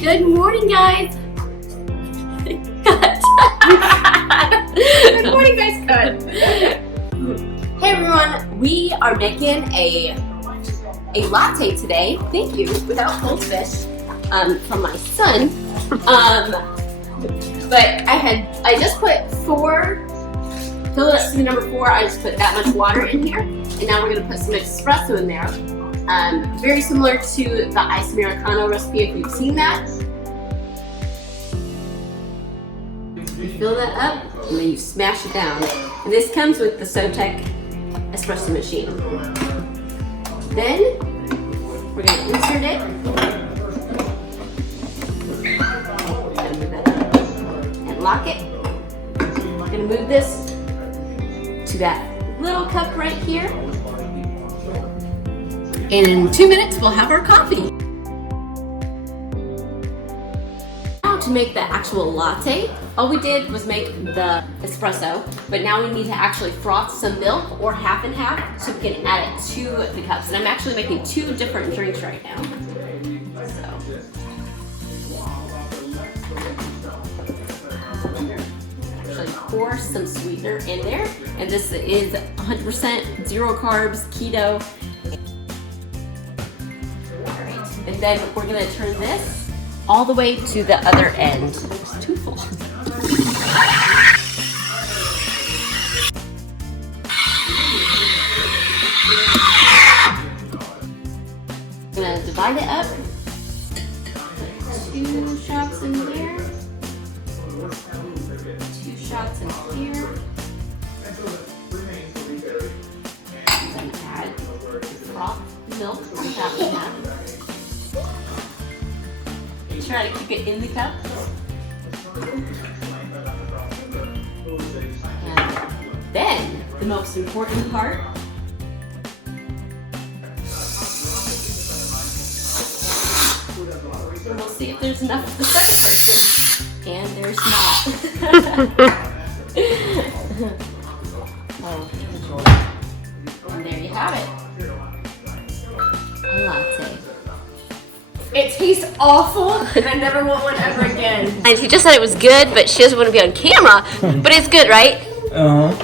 Good morning, guys. Good morning, guys. Cut. Hey, everyone. We are making a latte today. Thank you. Without goldfish, from my son. But I just put fill it up to number 4. I just put that much water in here, and now we're gonna put some espresso in there. Very similar to the iced Americano recipe if you've seen that. You fill that up and then you smash it down. And this comes with the Sotec espresso machine. Then we're going to insert it. And lock it. We're going to move this to that little cup right here. And in 2 minutes, we'll have our coffee. Now to make the actual latte, all we did was make the espresso, but now we need to actually froth some milk or half and half so we can add it to the cups. And I'm actually making 2 different drinks right now. Actually pour some sweetener in there. And this is 100% 0 carbs, keto. And then we're going to turn this all the way to the other end. It's too full. I'm going to divide it up. Put 2 shots in there. 2 shots in here. And then add froth milk on top of that. Try to keep it in the cup. And then, the most important part. And we'll see if there's enough for the second person. And there's not. And there you have it. A latte. It tastes awful, and I never want one ever again. And he just said it was good, but she doesn't want to be on camera. But it's good, right? Uh-huh.